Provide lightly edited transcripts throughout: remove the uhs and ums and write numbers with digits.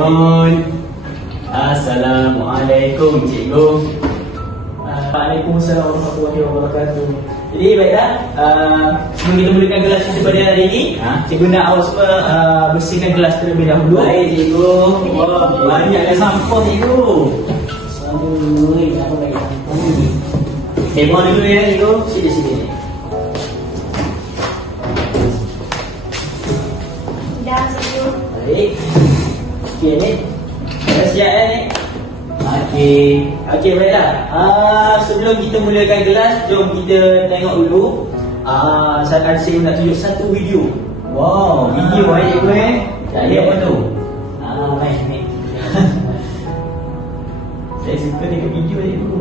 Bangun. Assalamualaikum cikgu. Waalaikumsalam warahmatullahi wabarakatuh. Jadi baiklah, sebelum kita mulakan kelas kita pada hari ini, cikgu nak awak semua bersihkan kelas terlebih dahulu. Baik cikgu. Wah, banyaknya sampah cikgu. Aduh, apa baik sampah ni. Kemah dulu ya cikgu. Sini. Dah cikgu. Baik. Okey ni. Dah siap ni. Okey baiklah. Sebelum kita mulakan kelas, jom kita tengok dulu. Saya nak tunjuk satu video. Wow, video cikgu Jadi apa tu? Baik ni. Saya suka tengok video cikgu.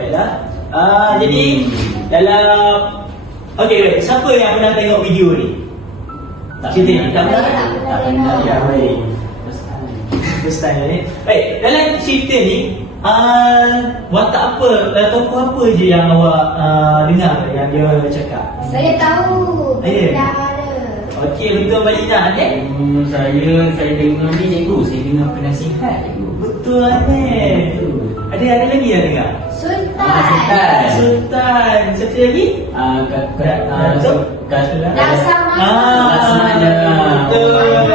Baiklah. Jadi dalam baik. Siapa yang pernah tengok video ni? Cerita ni tak pernah? Tak pernah. Ya, baik. First time ni. Baik, dalam cerita ni watak apa, tokoh apa je yang awak dengar yang dia cakap? Saya tahu. Ya. Bendahara. Okey, betul Balina ni. Saya dengar ni cikgu. Saya dengar penasihat cikgu. Betul ni. Ada lagi yang dengar? Sultan. Sultan. Siapa lagi? Datuk. Laksamana. Betul.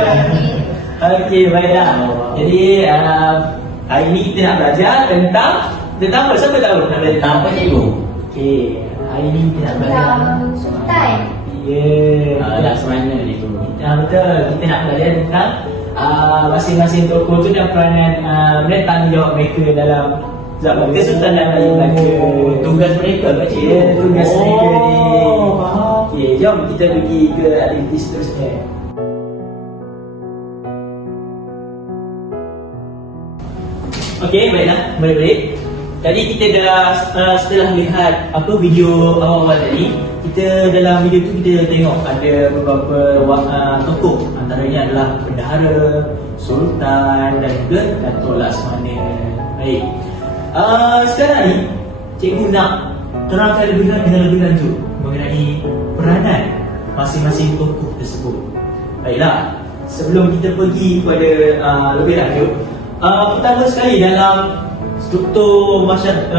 Okey, baiklah. Jadi hari ni kita nak belajar tentang apa? Siapa tahu nak belajar tentang Apa cikgu? Okey, hari ni kita nak belajar Tentang Sultan. Laksamana cikgu. Betul. Kita nak belajar tentang masing-masing tokoh tu dan peranan dan tanggungjawab mereka dalam zaman Kesultanan Melayu Melaka. Tugas mereka ke cikgu? Ya, tugas mereka ni. Faham. Okey, jom kita pergi ke aktiviti seterusnya. Okey, baiklah. Baik. Tadi kita dah setelah lihat video awal-awal tadi, kita dalam video tu kita tengok ada beberapa tokoh, antaranya adalah Bendahara, Sultan dan juga Datuk Laksamana. Baik. Sekarang ni cikgu nak terangkan dengan lebih lanjut mengenai peranan masing-masing tokoh tersebut. Baiklah, sebelum kita pergi kepada lebih lanjut, pertama sekali dalam struktur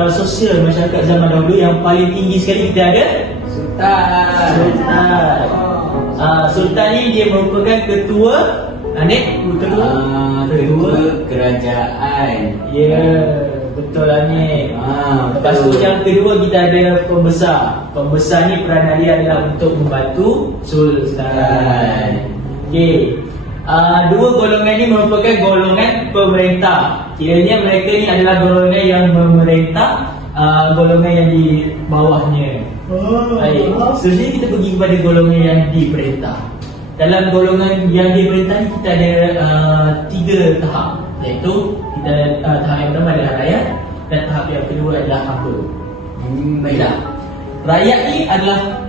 sosial masyarakat zaman dahulu yang paling tinggi sekali kita ada Sultan. Sultan ni dia merupakan ketua Ketua kerajaan. Ya, betul lah ni. Lepas tu yang kedua kita ada pembesar. Pembesar ni peranan dia adalah untuk membantu Sultan. Okey. Dua golongan ni merupakan golongan pemerintah. Kiranya mereka ni adalah golongan yang memerintah, golongan yang di bawahnya. Baik. Seterusnya kita pergi kepada golongan yang diperintah. Dalam golongan yang diperintah ni kita ada 3 tahap, iaitu kita tahap yang pertama adalah rakyat dan tahap yang kedua adalah hamba. Baiklah. Rakyat ni adalah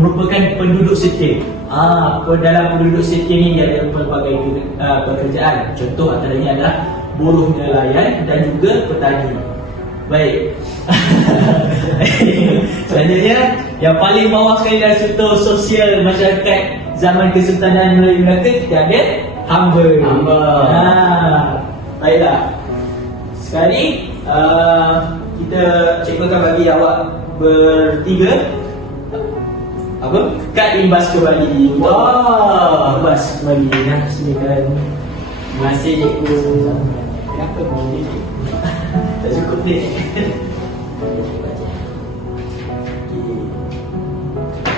merupakan penduduk setia. Dalam penduduk setia ni dia ada pelbagai pekerjaan. Contoh antaranya adalah buruh nelayan dan juga petani. Baik. Selanjutnya yang paling bawah sekali dalam struktur sosial masyarakat zaman Kesultanan Melayu Melaka kita ada hamba. Baiklah. Sekarang ni kita cikgu akan bagi awak bertiga kad imbas kembali. Imbas kembali. Nah, silakan. Terima kasih cikgu. Kenapa boleh cikgu? Tak cukup ni.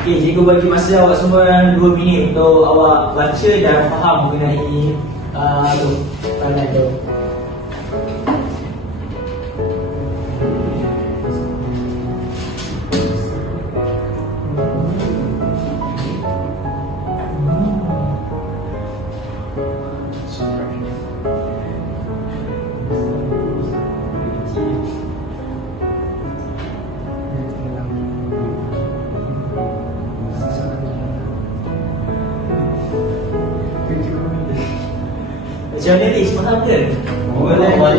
Okey, cikgu bagi masa awak semua 2 minit untuk awak baca dan faham mengenai peranan tu. Macam mana ni? Faham ke? Boleh baca.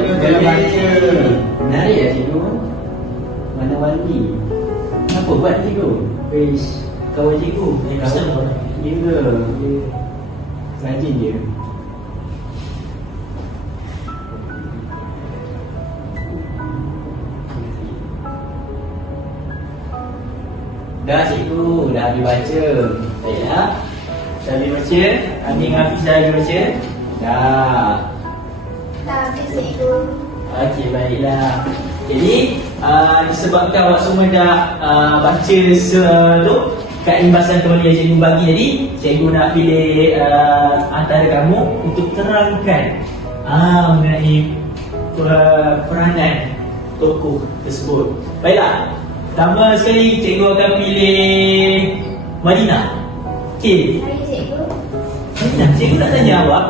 Menarik ya cikgu. Mana wali? Apa buat cikgu? Wish, kawan cikgu. Ustaz pun. Ya ke? Rajin dia. Dah cikgu, dah habis baca. Baiklah. Dah habis baca. Amin dengan Hafiz dah habis baca. Dah. Tak habis cikgu. Okey, baiklah. Jadi, disebabkan awak semua dah baca tu kat imbasan teori yang cikgu bagi tadi, cikgu nak pilih antara kamu untuk terangkan mengenai peranan tokoh tersebut. Baiklah. Pertama sekali cikgu akan pilih Madinah. Okey. Hari cikgu. Madinah, cikgu nak tanya awak,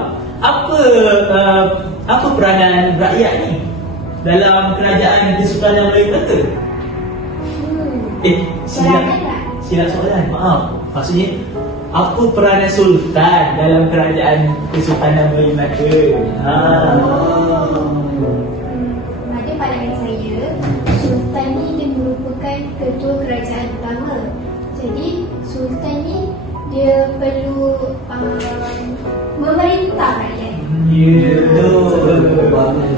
apa peranan rakyat ni dalam kerajaan Kesultanan Melayu Melaka? Peranan tak? Silap soalan, maaf. Maksudnya, apa peranan Sultan dalam kerajaan Kesultanan Melayu Melaka? Pada pandangan saya, Sultan ni dia merupakan ketua kerajaan utama. Jadi, Sultan ni dia perlu memerintah rakyat. Ya, Banyak.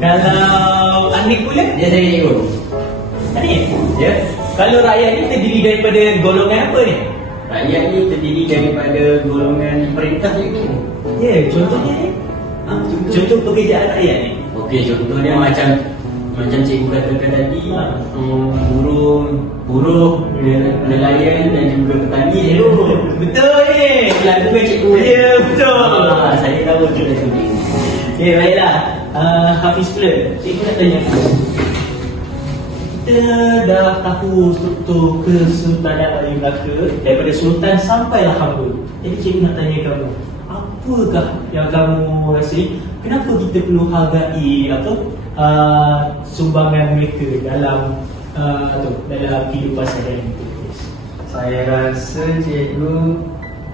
kalau Anik pula? Dia saya cikgu. Anik? Ya. Kalau rakyat ni terdiri daripada golongan apa ni? Rakyat ni terdiri daripada golongan perintah cikgu. Ya, contohnya ni? Contoh pekerjaan rakyat ni? Okey, contohnya macam cikgu katakan tadi, buruh, nelayan dan juga petani cikgu. Betul ni. Lakukan cikgu. Ya, betul. Saya tahu tu dah cikgu. Okay, baiklah. Hafiz pula. Cikgu nak tanya. Kita dah tahu struktur Kesultanan Melayu Melaka daripada Sultan sampailah hamba. Jadi cikgu nak tanya kamu, apakah yang kamu rasa kenapa kita perlu hargai sumbangan mereka dalam dalam kehidupan seharian kita? Saya rasa cikgu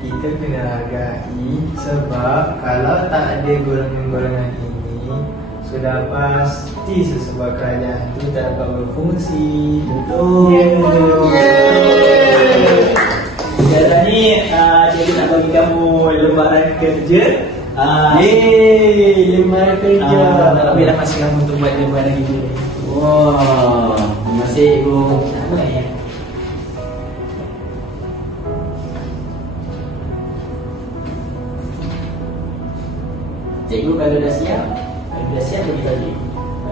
kita kena hargai sebab kalau tak ada golongan-golongan ini sudah pasti sesebuah kerajaan itu tak dapat berfungsi. Betul. Sekarang ni cikgu nak bagi kamu lembaran kerja. Lembaran kerja. Ambillah masa kamu untuk buat lembaran kerja ni. Wah, terima kasih cikgu. Apa ya? Cikgu kalau dah siap, Kalau dah siap bagi.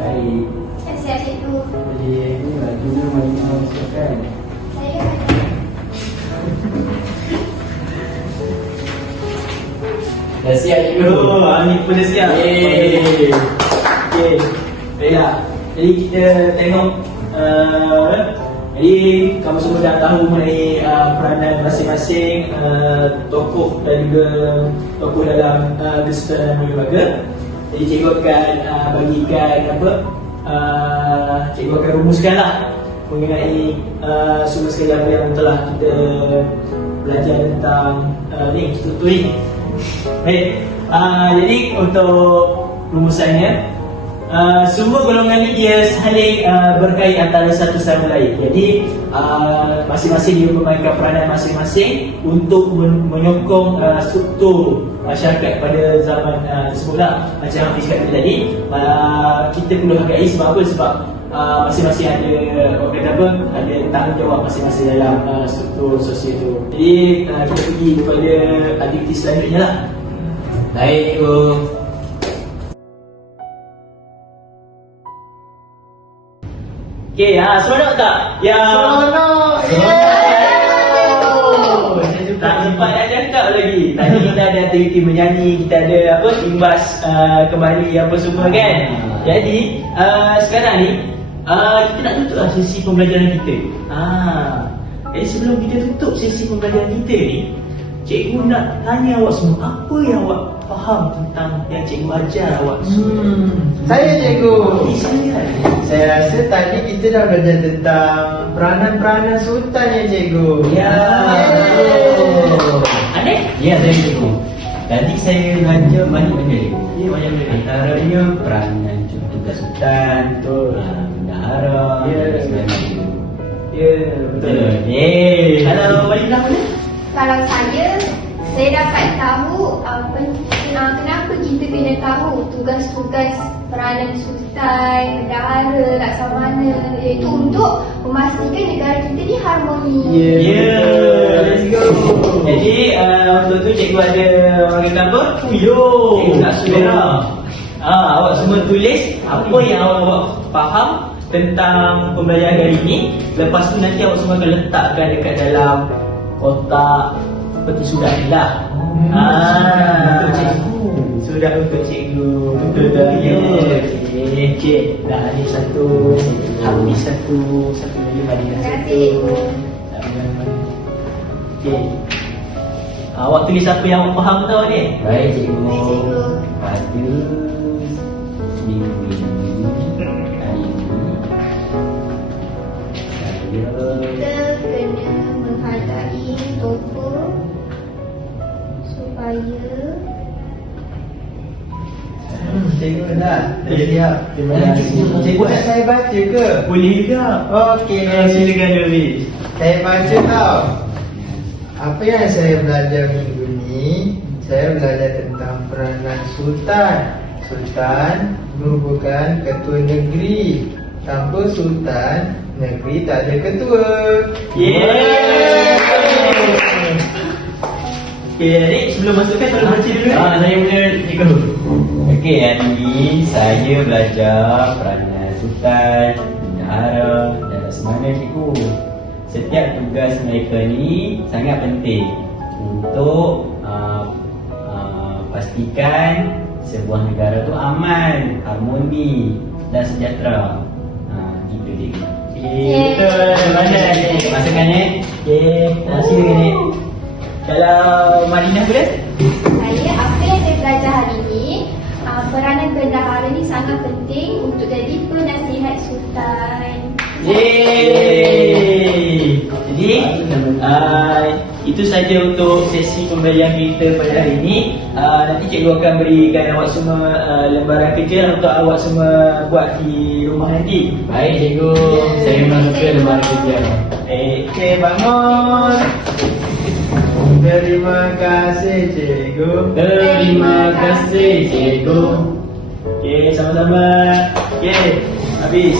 baik. Siap-siap cikgu. Jadi cikgu lah dulu Madinah siapkan. Saya Dah siap cikgu. Anik pun dah siap. Yeay. Okey. Baiklah. Jadi kita tengok jadi kamu semua dah tahu mengenai peranan masing-masing tokoh dan juga tokoh dalam Kesultanan Melayu Melaka. Jadi cikgu akan bagikan cikgu akan rumuskanlah mengenai semua sekali apa yang telah kita belajar tentang ni struktur ni. Baik, jadi untuk rumusannya, semua golongan ni dia saling berkait antara satu sama lain. Jadi masing-masing dia memainkan peranan masing-masing untuk menyokong struktur masyarakat pada zaman tersebutlah. Macam Hafiz kata tadi, kita perlu hargai sebab apa? Sebab masing-masing ada tanggungjawab masing-masing dalam struktur sosial itu. Jadi kita pergi kepada aktiviti selanjutnya lah. Baik cikgu. Okey, seronok tak? Ya. Seronok. Tak sempat nak cakap lagi. Tadi kita ada aktiviti menyanyi, kita ada apa imbas kembali apa semua kan. Jadi sekarang ni kita nak tutup lah sesi pembelajaran kita. Jadi sebelum kita tutup sesi pembelajaran kita ni, cikgu nak tanya awak semua, apa yang awak faham tentang yang cikgu ajar awak semua? Saya cikgu. Saya Saya rasa tadi kita dah belajar tentang peranan-peranan sultan ya cikgu. Ya. Adik? Ya, saya cikgu. Tadi saya belajar banyak benda cikgu. Ya, banyak benda. Antaranya peranan tugas sultan, bendahara, Ya. dan sebagainya. Ya, betul. Kalau Malina boleh? Kalau saya dapat tahu kenapa kita kena tahu tugas-tugas peranan sultan, bendahara, laksamana, iaitu untuk memastikan negara kita ni harmoni. Ya, let's go. Jadi untuk tu cikgu ada orang kata apa? Cikgu nak saudara. Awak semua tulis apa yang awak faham tentang pembelajaran hari ini. Lepas tu nanti awak semua akan letakkan dekat dalam kotak seperti sudah ni lah. Untuk cikgu. Sudah untuk cikgu. Betul tak? Ya. Okey. Dah habis satu. Habis satu. Satu lagi mari dah Terima satu. kasih, cikgu. Okey. Awak tulis apa yang awak faham tau ni? Baik cikgu. Baik, cikgu. Pada minggu ini, hari ini, saya Kita kena menghadai toko supaya Cikgu dah siap. Terima kasih. Cikgu nak saya baca ke? Boleh juga. Okey. Silakan Dewi. Saya baca tau. Apa yang saya belajar minggu ni, saya belajar tentang peranan sultan. Sultan merupakan ketua negeri. Tanpa sultan, negeri tak ada ketua. Yeay. Okey, adik sebelum masukkan tolong baca dulu. saya mula cikgu. Okey, hari ini saya belajar peranan sultan, bendahara dan laksamana cikgu. Setiap tugas mereka ni sangat penting untuk pastikan sebuah negara tu aman, harmoni dan sejahtera. Gitu cikgu. Betul. Mana adik? Masukkan ni. Okey, silakan adik. Kalau Marina boleh? saya apa yang saya belajar hari ini, peranan bendahara ni sangat penting untuk jadi penasihat sultan. Yeay. Jadi itu saja untuk sesi pembelajaran kita pada hari ini. Nanti cikgu akan berikan awak semua lembaran kerja untuk awak semua buat di rumah nanti. Baik cikgu. Saya masuk ke lembaran kerja. Okey, bangun. Terima kasih cikgu. Terima kasih cikgu. Okey, sama-sama. Okey, habis.